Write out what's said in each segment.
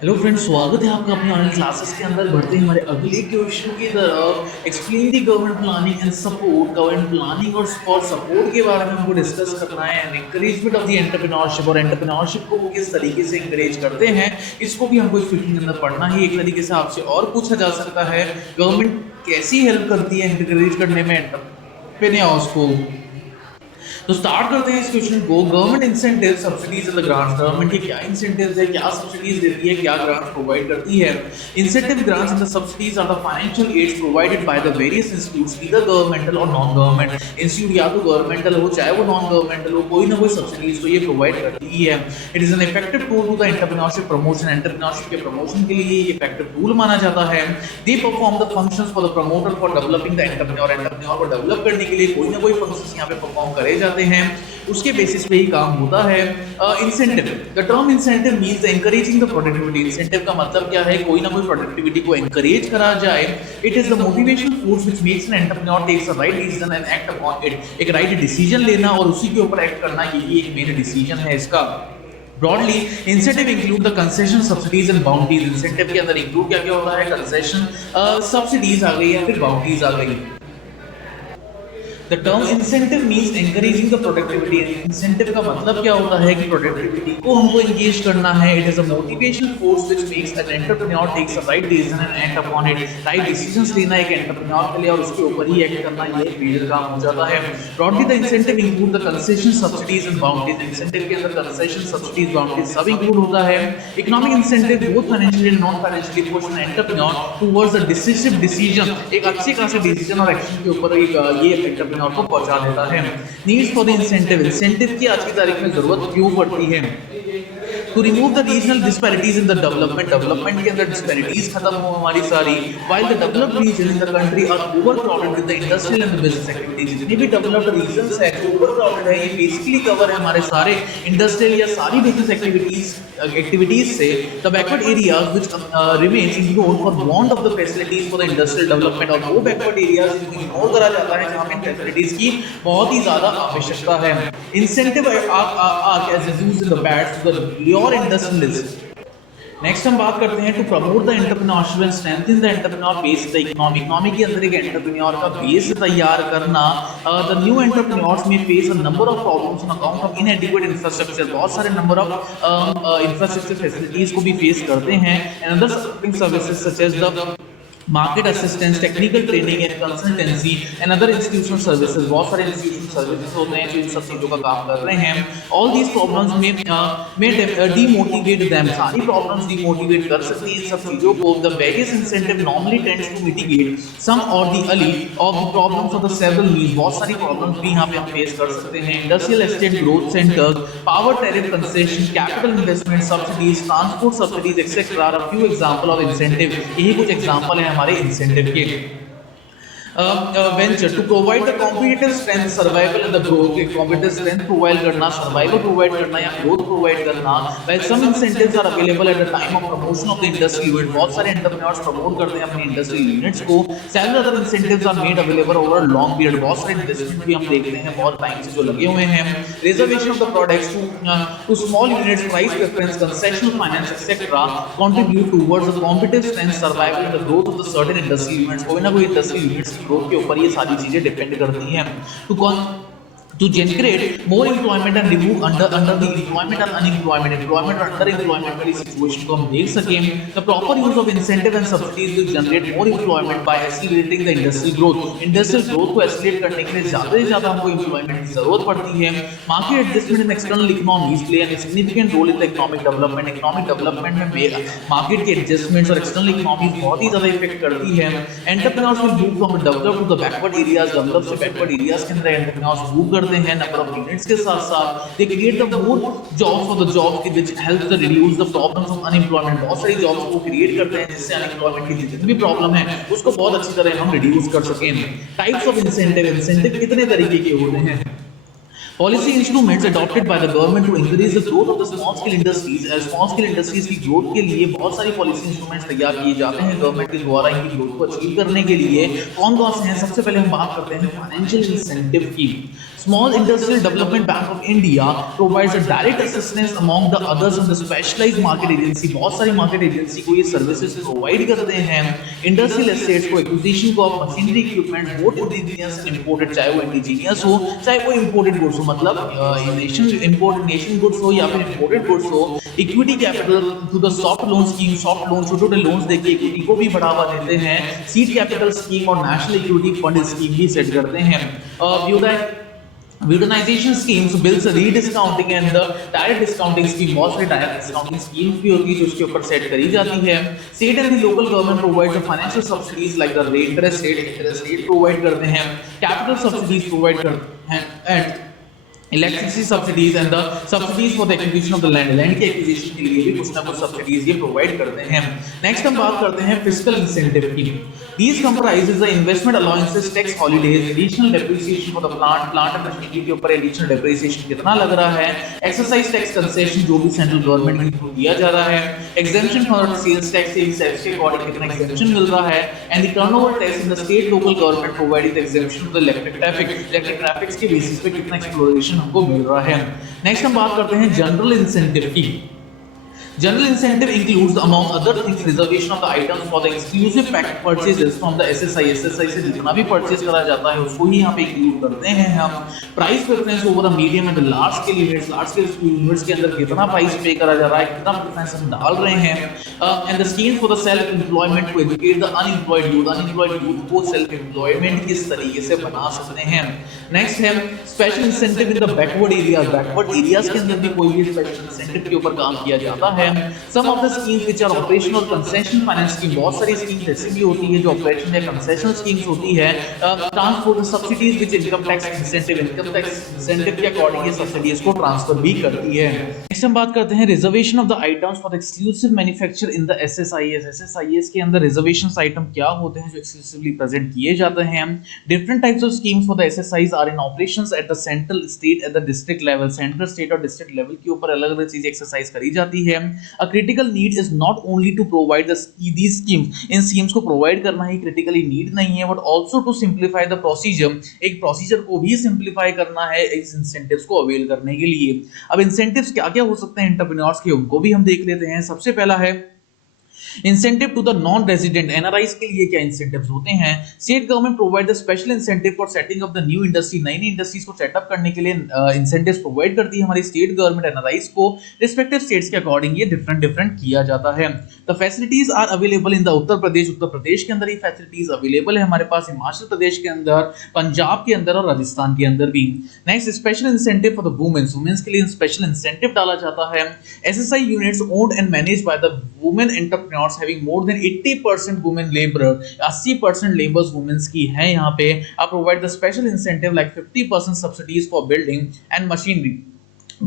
Hello friends, स्वागत है आपका अपनी ऑनलाइन क्लासेस के अंदर। बढ़ते हैं हमारे अगले क्वेश्चन की तरफ। Explain the government planning and support. Government planning और फॉर सपोर्ट के बारे में हमको डिस्कस करना है। एनकरेजमेंट ऑफ द एंटरप्रेन्योरशिप, और एंटरप्रेन्योरशिप को वो किस तरीके से एनकरेज करते हैं, इसको भी हमको इस क्वेश्चन के अंदर पढ़ना ही। एक तरीके से आपसे और पूछा जा सकता है, गवर्नमेंट कैसी हेल्प करती है एनकरेज करने में एंटरप्रेन्योर्स को। तो स्टार्ट करते हैं इस क्वेश्चन को। Government incentive, subsidies and grants. Government की क्या इंसेंटिव्स है, क्या सब्सिडीज देती है, क्या ग्रांट्स प्रोवाइड करती है। Incentive, grants and subsidies are the financial aids provided by the various institutes, either governmental और नॉन गवर्नमेंट इंस्टीट्यूट। या तो गवर्नमेंटल हो चाहे वो नॉन गवर्नमेंटल हो, कोई ना कोई सब्सिडीज तो ये प्रोवाइड करती ही है। It is an effective tool to the entrepreneurship promotion. Entrepreneurship के प्रमोशन के लिए ये इफेक्टिव टूल माना जाता है। They perform the functions for the promoter for developing the entrepreneur. Entrepreneur को डेवलप करने के लिए कोई ना कोई फंक्शंस यहाँ पे परफॉर्म करे जाते हैं, उसके बेसिस पे ही काम होता है। Incentive, the term incentive means encouraging the productivity. Incentive का मतलब क्या है, कोई ना कोई प्रोडक्टिविटी को एनकरेज करा जाए। It is the motivational force which makes an entrepreneur takes a right decision and act upon it. एक राइट डिसीजन लेना और उसी के ऊपर एक्ट करना, यही एक मेन डिसीजन है इसका। Broadly incentive include the concession, subsidies and boundaries. Incentive के अंदर इंक्लूड क्या क्या होता है, कंसेशन, सब्सिडीज आ गई या फिर बाउंड्रीज आ गई। The term incentive means encouraging the productivity. Incentive का मतलब क्या होता है कि प्रोडक्टिविटी को हमको engage करना है। It is a motivational force which makes an entrepreneur takes a right decision and act upon it. Right decisions लेना एक entrepreneur के लिए और उसके ऊपर ही act करना, ये एक major काम हो जाता है। Broadly the incentive include the concession, subsidies and bounties. Incentive के अंदर concession, subsidies, bounties सब include होता है। Economic incentive both financially and non-financially push an entrepreneur towards a decisive decision. एक अच्छे खासे decision और action के ऊपर एक ये entrepreneur को पहुंचा देता है। Needs for the incentive, incentive की आज की तारीख में जरूरत क्यों पड़ती है, to remove the regional disparities in the development। Development के अंदर disparities खत्म हो हमारी सारी। while the developed regions in the country are overcrowded with the industrial and the business activities। जितने भी developed regions है overcrowded है, ये basically cover है हमारे सारे industrial या सारी business activities से। the backward areas which remains ignored for want of the facilities for the industrial development। और वो backward areas जिनको ignore करा जाता है जहाँ पे facilities की बहुत ही ज्यादा आवश्यकता है। incentive are as used in the bad to the और इंडस्ट्रियलिस्ट। नेक्स्ट हम बात करते हैं to promote the entrepreneurship and strengthen the entrepreneur base the economy. Economy के अंदर एक एंटरप्रेन्योर का बेस तैयार करना। The new entrepreneurs may face a number of problems on account of inadequate infrastructure. बहुत सारे नंबर ऑफ इंफ्रास्ट्रक्चर फैसिलिटीज को भी फेस करते हैं। And other supporting services such as the market assistance, technical training and consultancy and other institutional services. बहुत सारे institutional services होते हैं जो इन सब चीजों का काम कर रहे हैं। ऑल दीज प्रॉब्लम्स में डीमोटिवेट देम। सारी प्रॉब्लम्स डीमोटिवेट कर सकती हैं इन सब चीजों को। The various incentive normally tends to mitigate some or the all of the problems of the several needs. बहुत सारी प्रॉब्लम्स भी यहाँ पे हम फेस कर सकते हैं। Industrial estate growth centre, power tariff concession, capital investment subsidies, transport subsidies etcetera are a few example of incentive. यही कुछ एग्जांपल है हमारे इंसेंटिव के। Venture to provide the competitive strength, survival and the growth. Competitive strength provide करना, survival provide करना या growth provide करना। While some incentives are available at the time of promotion of the industry unit. बहुत सारे entrepreneurs promote करते हैं अपनी industrial units को। Several other incentives are made available over a long period. बहुत सारे इन्वेस्टमेंट भी हम देखते हैं बहुत टाइम से जो लगे हुए हैं। Reservation of the products to small units, price preference, concessional finance etcetera contribute towards the competitive strength, survival and the growth of the certain industrial units. कोई ना कोई इंडस्ट्रियल यूनिट्स की ग्रोथ के ऊपर ये सारी चीजें डिपेंड करती हैं। to generate more employment and remove under the employment and unemployment और underemployment वाली situation को हम देख सकें। The proper use of incentive and subsidies will generate more employment by accelerating the industrial growth। Industrial growth को accelerate करने के लिए ज़्यादा से ज़्यादा हमको employment की ज़रूरत पड़ती है। Market adjustment and external economies play a significant role in the economic development। Economic development में market के adjustments और external economies बहुत ही ज़्यादा effect करती है। Entrepreneurs will move from developed to the backward areas। developed से backward areas के अंदर entrepreneurs move करते हैं नंबर ऑफ यूनिट्स के साथ साथ। They create the more jobs for the jobs which help the reduce the problems of unemployment. बहुत सारी जॉब्स को क्रिएट करते हैं जिससे अनएम्प्लॉयमेंट की जितनी भी प्रॉब्लम है उसको बहुत अच्छी तरह हम रिड्यूस कर सकें। टाइप्स ऑफ इंसेंटिव, इंसेंटिव कितने तरीके के होते हैं। Policy instruments adopted by the government to increase the growth of the small scale industries. Small scale industries की ग्रोथ के लिए बहुत सारी पॉलिसी इंस्ट्रूमेंट्स तैयार किए जाते हैं गवर्नमेंट के द्वारा इनकी ग्रोथ को अचीव करने के लिए। कौन कौन से हैं? सबसे पहले हम बात करते हैं फाइनेंशियल इंसेंटिव की। Small industrial development bank of India provides a direct assistance among the others in the specialised market agency. बहुत सारी मार्केट एजेंसी को ये सर्विसेज प्रोवाइड करते हैं। इंडस्ट्रियल एसेट्स को, एक्विजिशन को, machinery equipment, both indigenous imported, चाहे वो इंडिजिनियस हो चाहे वो इंपोर्टेड गुड्स हो, मतलब नेशन गुड्स हो या फिर इंपोर्टेड गुड्स हो। Equity capital to the soft loan scheme, soft loan, छोटे छोटे लोन्स देके इक्विटी को भी बढ़ावा देते हैं। सीड कैपिटल स्कीम और नेशनल इक्विटी फंड स्कीम भी सेट करते हैं। Unitization schemes, bills, rediscounting and the direct discounting scheme, बहुत सारी direct discounting schemes भी होती है जो उसके ऊपर सेट करी जाती है। State and the local government provides the financial subsidies like the interest rate provide करते हैं, capital subsidies provide करते हैं and electricity subsidies and the subsidies for the acquisition of the land के एक्विजिशन के लिए भी कुछ ना कुछ सब्सिडीज ये प्रोवाइड करते हैं। नेक्स्ट हम बात करते हैं फिस्कल इंसेंटिव की। These comprises the investment allowances, tax holidays, additional depreciation for the plant and machinery के ऊपर एडिशनल डेप्रिसिएशन कितना लग रहा है, एक्सरसाइज टैक्स कंसेशन जो भी सेंट्रल गवर्नमेंट के थ्रू दिया जा रहा है, एग्जेम्पशन फॉर सेल्स टैक्स के अकॉर्डिंग कितना एग्जेम्पशन मिल रहा है, and the turnover tax in the state local government provided exemption for the electric traffic के बेसिस पे कितना एक्सप्लोरेशन हमको मिल रहा है। नेक्स्ट हम बात करते हैं जनरल इंसेंटिव की। General incentive includes, among other things, reservation of the items for the exclusive packed purchases from the SSI। SSI से जितना भी परचेज करा जाता है उसको ही यहाँ पे इंक्लूड करते हैं हम। Price preference over the medium and large scale units, large scale units के अंदर कितना प्राइस पे करा जा रहा है, कितना प्रेफरेंस हम डाल रहे हैं। And the scheme for the self employment to educate the unemployed youth को सेल्फ एम्प्लॉयमेंट किस तरीके से बना सकते हैं। नेक्स्ट है special incentive in the backward areas. Backward areas के अंदर भी कोई भी स्पेशल इंसेंटिव के ऊपर काम किया जाता है। Some of the schemes which are operational और concession finance scheme, बहुत सारी स्कीम्स ऐसी भी होती है जो ऑपरेशन या कंसेशन स्कीम्स होती है। ट्रांसपोर्ट सब्सिडीज विच इनकम टैक्स इंसेंटिव के अकॉर्डिंग ये सब्सिडीज को ट्रांसफर भी करती है। नेक्स्ट हम बात करते हैं reservation of the items for the exclusive manufacture in the SSIS। SSIS के अंदर रिजर्वेशन आइटम क्या होते हैं जो एक्सक्लूसिवली प्रेजेंट किए जाते हैं। Different types of schemes for the SSIs are in operations at the central, state, at the district level. Central, state और डिस्ट्रिक्ट लेवल के ऊपर अलग-अलग चीजें एक्सरसाइज करी जाती है। A critical need is not only to provide these schemes, in schemes को provide करना ही critically need नहीं है, but also to simplify the procedure, एक procedure को भी simplify करना है इस incentives को avail करने के लिए। अब incentives क्या-क्या हो सकते हैं entrepreneurs के, उनको भी हम देख लेते हैं। सबसे पहला है incentive to the non resident. NRIs के लिए क्या इंसेंटिव्स होते हैं? State government provide the special incentive for setting up the new industry. नई इंडस्ट्रीज को सेटअप करने के लिए इंसेंटिव्स प्रोवाइड करती है हमारी स्टेट गवर्नमेंट। एनआरआईज को रिस्पेक्टिव स्टेट्स के अकॉर्डिंग ये डिफरेंट किया जाता है। The facilities are available in the Uttar Pradesh के अंदर ये फैसिलिटीज अवेलेबल है हमारे पास, हिमाचल प्रदेश के अंदर, पंजाब के अंदर और राजस्थान के अंदर भी। Next special incentive for the womens के लिए स्पेशल इंसेंटिव डाला जाता है। SSI units owned and managed by the women entrepreneurs having more than 80% women labour, 80% labours womens की है यहाँ पे। आप provide the special incentive like 50% subsidies for building and machinery.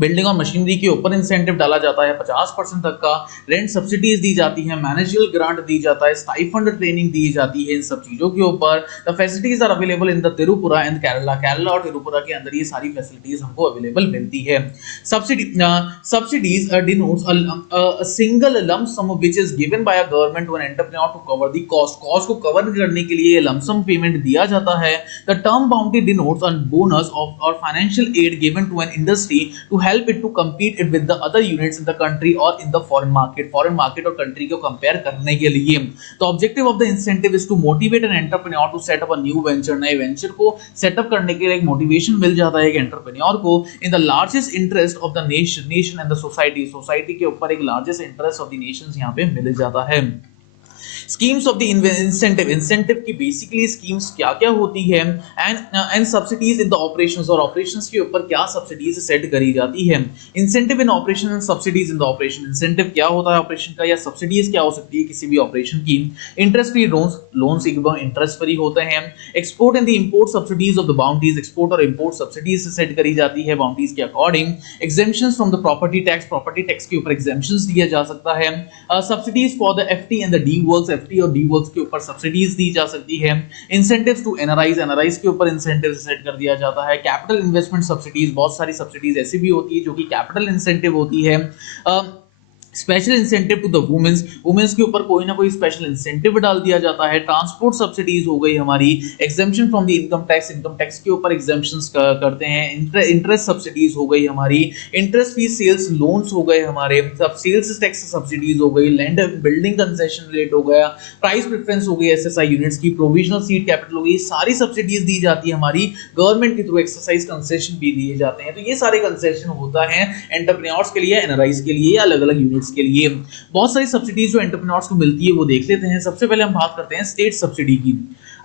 Building और मशीनरी के ऊपर इंसेंटिव डाला जाता है 50% तक का। रेंट सब्सिडीज दी जाती है, मैनेजरियल ग्रांट दी जाता है, स्टाइफंड ट्रेनिंग दी जाती है इन सब चीजों के ऊपर। The facilities are available in the Tripura and Kerala और त्रिपुरा के अंदर ये सारी फैसिलिटीज हमको अवेलेबल मिलती है। Subsidies denotes a single lump sum which is given by a government to an entrepreneur to cover the cost को कवर करने के लिए लंप सम पेमेंट दिया जाता है। The term boundary denotes a bonus of or financial aid given to an industry to help it to compete it with the other units in the country or in the foreign market और country को compare करने के लिए। तो objective of the incentive is to motivate an entrepreneur to set up a new venture। नए venture को set up करने के लिए एक motivation मिल जाता है एक entrepreneur को in the largest interest of the nation and the society के ऊपर एक largest interest of the nations यहाँ पे मिल जाता है। स्कीम्स ऑफ द इंसेंटिव की बेसिकली स्कीम्स क्या-क्या होती है and subsidies in the operations, और ऑपरेशंस के ऊपर क्या सब्सिडीज सेट करी जाती है। Incentive in operation and subsidies in the operation. Incentive क्या होता है ऑपरेशन का, या सब्सिडीज क्या हो सकती है किसी भी ऑपरेशन की। इंटरेस्ट फ्री लोन्स एकदम इंटरेस्ट फ्री होते हैं। Export and the import subsidies of the boundaries, export और इंपोर्ट सब्सिडीज सेट करी जाती है बाउंड्रीज के according. Exemptions from the property tax के ऊपर एग्जेम्पशंस दिया जा सकता है। Subsidies for the FT and the D works, FT और डी वर्क्स के ऊपर सब्सिडीज दी जा सकती है। इंसेंटिव्स टू एनआरआईज, एनआरआईज के ऊपर इंसेंटिव सेट कर दिया जाता है। कैपिटल इन्वेस्टमेंट सब्सिडीज, बहुत सारी सब्सिडीज ऐसी भी होती है जो कि कैपिटल इंसेंटिव होती है। Special incentive to the womens, womens के ऊपर कोई ना कोई स्पेशल इंसेंटिव डाल दिया जाता है। ट्रांसपोर्ट सब्सिडीज हो गई हमारी, exemption from the income tax, income tax के ऊपर एग्जेम्पशंस करते हैं। इंटरेस्ट सब्सिडीज हो गई हमारी, इंटरेस्ट फी सेल्स लोन्स हो गए हमारे, सब सेल्स टैक्स सब्सिडीज हो गई, लैंड बिल्डिंग कंसेशन रेट हो गया, प्राइस प्रेफरेंस हो गई एसएसआई यूनिट्स की, प्रोविजनल सीड कैपिटल हो गई, सारी सब्सिडीज दी जाती है हमारी गवर्नमेंट के थ्रू। एक्सरसाइज कंसेशन भी दिए जाते हैं। तो ये सारे कंसेशन होता है एंटरप्रेन्योर्स के लिए, एनआरआईज के लिए, अलग अलग यूनिट्स के लिए। बहुत सारी सब्सिडीज जो एंटरप्रेन्योर्स को मिलती है वो देख लेते हैं। सबसे पहले हम बात करते हैं स्टेट सब्सिडी की।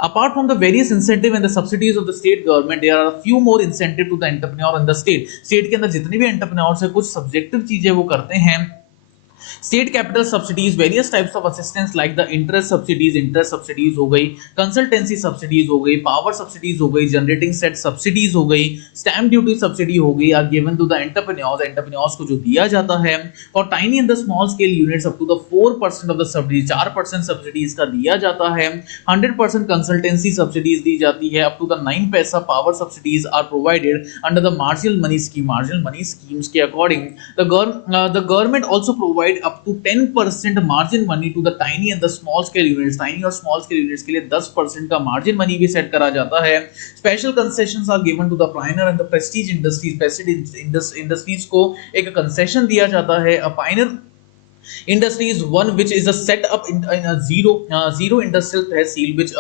Apart from the various incentive and the subsidies of the state government, there are a few more incentive to the entrepreneur and the state. State के अंदर जितने भी एंटरप्रेन्योर्स है कुछ सब्जेक्टिव चीजें वो करते हैं। State capital subsidies, various types of assistance like the interest subsidies हो गई, कंसल्टेंसी सब्सिडीज हो गई, पावर सब्सिडीज हो गई, जनरेटिंग सेट सब्सिडीज हो गई, स्टैम्प ड्यूटी सब्सिडी हो गई, are given to the entrepreneurs, entrepreneurs को जो दिया जाता है। For tiny and the small scale units up to the 4% of the subsidy, 4% subsidies का दिया जाता है। 100% कंसल्टेंसी सब्सिडीज दी जाती है। अप टू द 9 पैसा power subsidies are provided under the marginal money scheme, marginal money schemes के according the government also provide up to 10% margin money to the tiny and the small scale units, tiny और small scale units के लिए 10% का margin money भी set करा जाता है। Special concessions are given to the pioneer and the prestige industries को एक concession दिया जाता है। A pioneer industry is one which is a set up in a zero industrial threshold which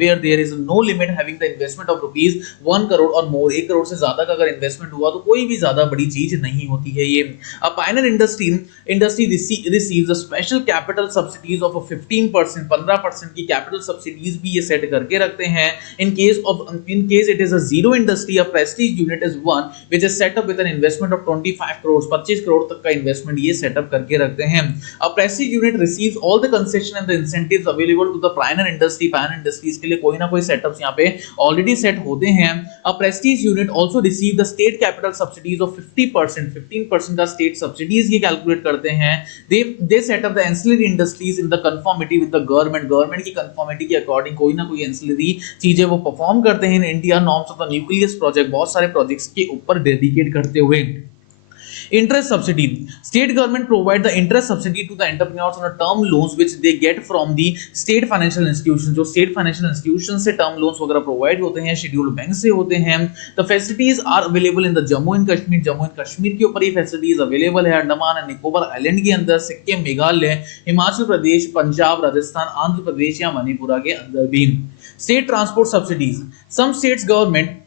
where there is no limit having the investment of rupees 1 crore or more। 1 crore से ज्यादा का अगर investment हुआ तो कोई भी ज्यादा बड़ी चीज नहीं होती है ये। A pioneer industry receives a special capital subsidies of a 15%, 15% की कैपिटल सब्सिडीज भी ये सेट करके रखते हैं। in case it is a zero industry, a prestige unit is one which is set up with an investment of 25 crores, 25 crore तक का investment ये setup करके रखते हैं। A prestige unit receives all the concession and the incentives available to the pioneer industry। pioneer industries के लिए कोई ना कोई सेटअप्स यहाँ पे ऑलरेडी सेट होते हैं। A prestige unit also receive the state capital subsidies of 50%, 15% का state subsidies ये कैलकुलेट करते हैं। They set up the ancillary industries in the conformity with the government, government की conformity के अकॉर्डिंग कोई ना कोई ancillary चीजें वो परफॉर्म करते हैं। India norms of the nucleus project, बहुत सारे प्रोजेक्ट्स के ऊपर डेडिकेट करते हुए। Interest subsidy, state government provide the interest subsidy to the entrepreneurs on a term loans which they get from the state financial institutions। जो state financial institutions से term loans वगैरह provide होते हैं, scheduled bank से होते हैं। The facilities are available in the Jammu and Kashmir, Jammu and Kashmir के ऊपर ये facilities available है। अंडमान एंड निकोबार आइलैंड के अंदर, सिक्किम, मेघालय, हिमाचल प्रदेश, पंजाब, राजस्थान, आंध्र प्रदेश या मणिपुरा के अंदर भी। State transport subsidies, some states government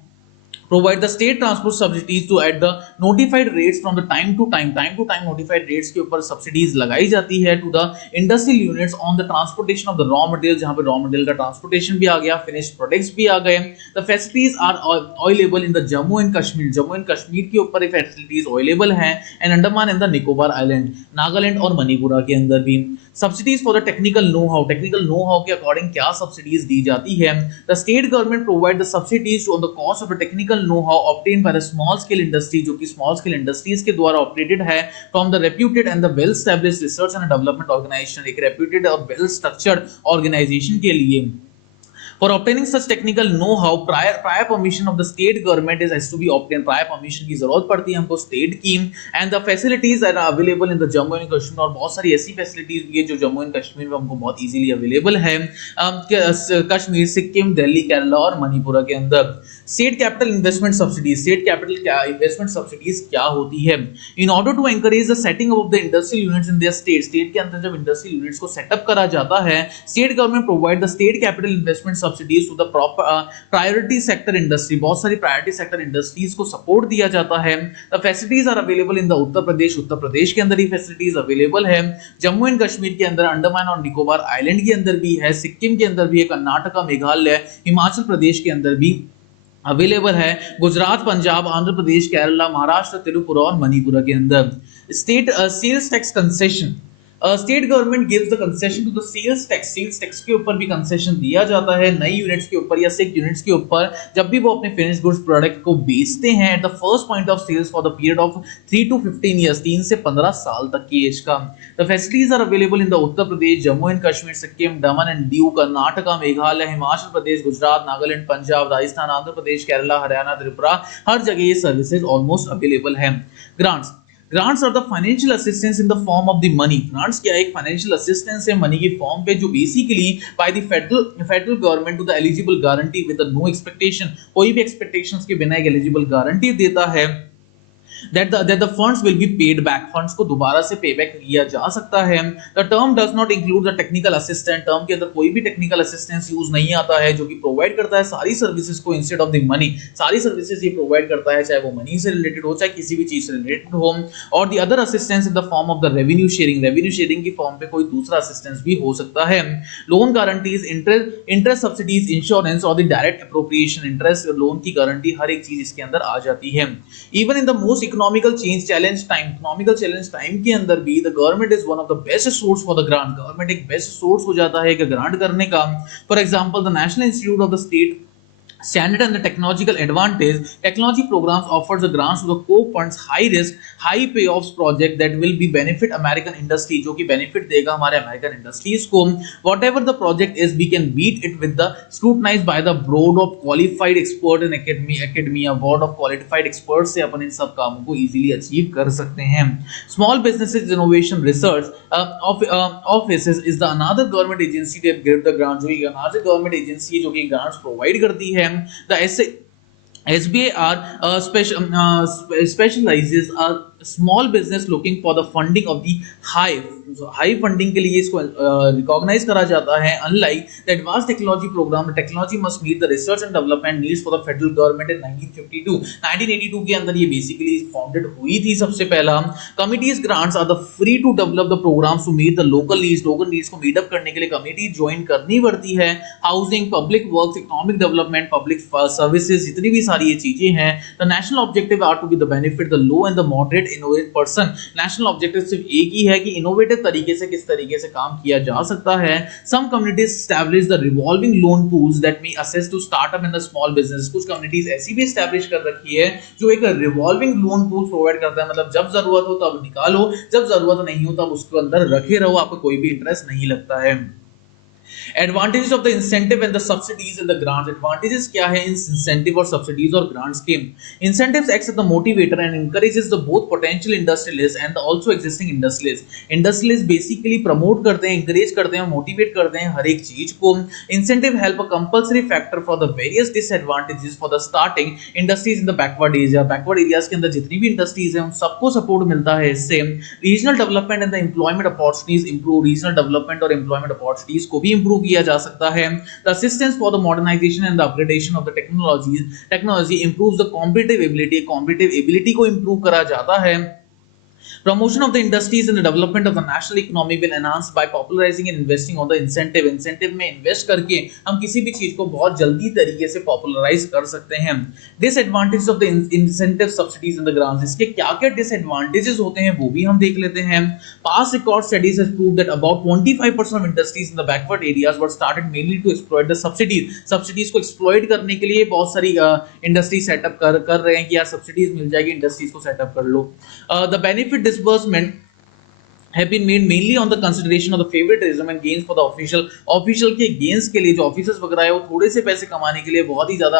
provide the state transport subsidies to at the notified rates from the time to time notified rates के ऊपर subsidies लगाई जाती है to the industrial units on the transportation of the raw material, जहाँ पे raw material का transportation भी आ गया, finished products भी आ गए। The facilities are available in the Jammu and Kashmir के ऊपर ये facilities available हैं and Andaman and the Nicobar Island, Nagaland और मणिपुरा के अंदर भी। Subsidies for the technical know-how के अकॉर्डिंग क्या सब्सिडीज दी जाती है। The state government provide the subsidies on the cost of the technical know-how obtained by the small scale industry, जो कि small scale industries के द्वारा ऑपरेटेड है from the reputed and the well established research and development organization, एक reputed और well structured organization के लिए। For obtaining such technical know-how, prior permission of the state government has to be obtained। prior permission की जरूरत पड़ती है हमको state की। and the facilities are available in the Jammu and Kashmir, और बहुत सारी ऐसी facilities भी है जो जम्मू एंड कश्मीर में हमको बहुत easily available है। कश्मीर, सिक्किम, दिल्ली, केरला और मणिपुरा के अंदर। State capital investment subsidies, state capital investment subsidies क्या होती है? In order to encourage the setting up of the industrial units in their state के अंदर जब industrial units को सेटअप करा जाता है, state government provide the state capital investment subsidies to the proper priority sector industry। बहुत सारी priority sector industries को सपोर्ट दिया जाता है। The facilities are available in the उत्तर प्रदेश के अंदर ही facilities available है। जम्मू एंड कश्मीर के अंदर, अंडमान और निकोबार आइलैंड के अंदर भी है, सिक्किम के अंदर भी है, कर्नाटका, मेघालय, हिमाचल प्रदेश के अंदर भी अवेलेबल है, गुजरात, पंजाब, आंध्र प्रदेश, केरला, महाराष्ट्र, त्रिपुरा और मणिपुरा के अंदर। State sales tax concession, state government gives the concession to the sales tax के ऊपर भी कंसेशन दिया जाता है नई यूनिट्स के ऊपर या सिक यूनिट्स के ऊपर जब भी वो अपने फिनिश्ड गुड्स प्रोडक्ट को बेचते हैं at the first point of sales for the period of 3 to 15 years 3 से 15 साल तक की एज का। The facilities are available in the Uttar Pradesh, Jammu and Kashmir, Sikkim, Daman and Diu, Karnataka, Meghalaya, Himachal Pradesh, Gujarat, Nagaland, Punjab, Rajasthan, Andhra Pradesh, Kerala, Haryana, Tripura, हर जगह ये सर्विसेज ऑलमोस्ट अवेलेबल है। Grants grants are the financial assistance in the form of the money. Grants क्या है? एक फाइनेंशियल असिस्टेंस है मनी की फॉर्म पे जो basically by the federal government to the eligible guarantee with no expectation, कोई भी एक्सपेक्टेशंस के बिना एक एलिजिबल गारंटी देता है that the funds will be paid back, funds को दोबारा से पे बैक किया जा सकता है। the term does not include the technical assistant, term के अंदर कोई भी टेक्निकल असिस्टेंस यूज नहीं आता है जो कि प्रोवाइड करता है सारी सर्विसेज को इंस्टेड ऑफ द मनी। सारी सर्विसेज ये प्रोवाइड करता है चाहे वो मनी से रिलेटेड हो चाहे किसी भी चीज से रिलेटेड हो। और the other assistance in the form of the revenue sharing की फॉर्म पे कोई दूसरा असिस्टेंस भी हो सकता है। Loan guarantees, interest subsidies, insurance और the direct appropriation, interest loan की गारंटी, हर एक चीज इसके अंदर आ जाती है। Even in the most economical challenge time के अंदर भी the government is one of the best source for the grant. Government एक बेस्ट सोर्स हो जाता है कि ग्रांट करने का। For example the national institute of the state standard and the technological advantage technology programs offers the grants to the co-funds high risk high payoffs project that will be benefit American industry, जो कि benefit देगा हमारे American industries को। whatever the project is we can beat it with the scrutinized by the board of qualified expert in academia board of qualified experts से अपन इन सब कामों को easily achieve कर सकते हैं। small businesses innovation research offices is the another government agency that give the grant, जो कि another government agency जो कि grants provide करती है। The SBA specializes a small business looking for the funding of the high funding के लिए इसको recognise करा जाता है। Unlike the advance technology program, technology must meet the research and development needs for the federal government in 1982 के अंदर ये basically founded हुई थी सबसे पहला। Committees grants are the free to develop the programs to meet the local needs को meet up करने के लिए कमिटी ज्वाइन करनी पड़ती है। Housing, public works, economic development, public services, जितनी भी सारी ये चीजें हैं। The national objective are to be the benefit the low and the moderate innovative person. National objective सिर्फ एक ही है कि इनोवेटिव तरीके से किस तरीके से काम किया जा सकता है। Some communities establish the revolving loan pools that may assist to startup in the small business. कुछ कम्युनिटीज ऐसी भी एस्टैब्लिश कर रखी है जो एक रिवॉल्विंग लोन पूल प्रोवाइड करता है, मतलब जब जरूरत हो तब निकालो, जब जरूरत नहीं हो तब उसके अंदर रखे रहो, आपको कोई भी इंटरेस्ट नहीं लगता है। Advantages of the incentive and the subsidies and the grants. Advantages क्या है इन इंसेंटिव और सब्सिडीज और ग्रांट्स के? Incentives act as the motivator and encourages the both potential industrialist and also existing industrialist basically promote करते हैं, encourage करते हैं, मोटिवेट करते हैं हर एक चीज को। Incentive help a compulsory factor for the various disadvantages for the starting industries in the backward areas के अंदर जितनी भी इंडस्ट्रीज हैं उन सबको सपोर्ट मिलता है इससे। Regional development and the employment opportunities improve, regional development और एम्प्लॉयमेंट अपॉर्चुनिटीज को भी इंप्रूव किया जा सकता है। The assistance for the modernization and the upgradation of the technology improves the competitive ability को improve करा जाता है। Promotion of the industries and the development of the national economy will enhance by popularizing and investing on the incentive में invest करके हम किसी भी चीज को बहुत जल्दी तरीके से popularize कर सकते हैं। Disadvantages of the incentive subsidies and the grants, इसके क्या-क्या disadvantages होते हैं वो भी हम देख लेते हैं। Past record studies has proved that about 25% of industries in the backward areas were started mainly to exploit the subsidies को exploit करने के लिए बहुत सारी इंडस्ट्री सेटअप कर रहे हैं कि यार सब्सिडीज मिल जाएगी, इंडस्ट्रीज को सेटअप कर लो। The benefit disbursement have been made mainly on the consideration of the favoritism and gains for the official के gains के लिए जो ऑफिसर्स वगैरह है वो थोड़े से पैसे कमाने के लिए बहुत ही ज्यादा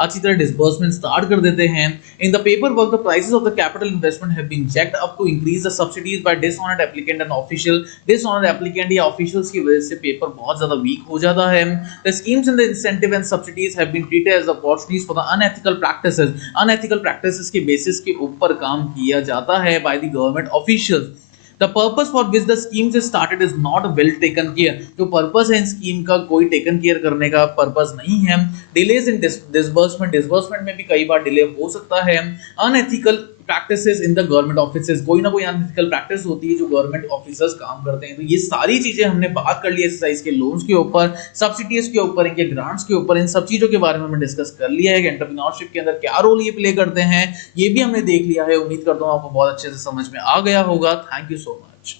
अच्छी तरह डिसबर्समेंट स्टार्ट कर देते हैं। In the paper work the prices of the capital investment have been jacked up to increase the subsidies by dishonoured applicant and official. Dishonoured applicant या ऑफिशियल्स की वजह से पेपर बहुत ज्यादा वीक हो जाता है। The schemes in the incentive and subsidies have been treated as opportunities for the unethical practices के बेसिस के ऊपर काम किया जाता है by the government officials. The purpose for which the schemes is started is not well taken care। जो purpose है इन scheme का कोई टेकन केयर करने का पर्पस नहीं है। डिलेज इन डिसबर्समेंट में भी कई बार डिले हो सकता है। Unethical practices in the government offices, कोई ना कोई अनएथिकल प्रैक्टिस होती है जो गवर्नमेंट ऑफिसर्स काम करते हैं। तो ये सारी चीजें हमने बात कर ली एक्सरसाइज के लोन्स के ऊपर, सब्सिडीज के ऊपर, इनके ग्रांट्स के ऊपर, इन सब चीजों के बारे में हमने डिस्कस कर लिया है कि एंटरप्रेन्योरशिप के अंदर क्या रोल ये प्ले करते हैं, ये भी हमने देख लिया है। उम्मीद करता हूँ आपको बहुत अच्छे से समझ में आ गया होगा। Thank you so much.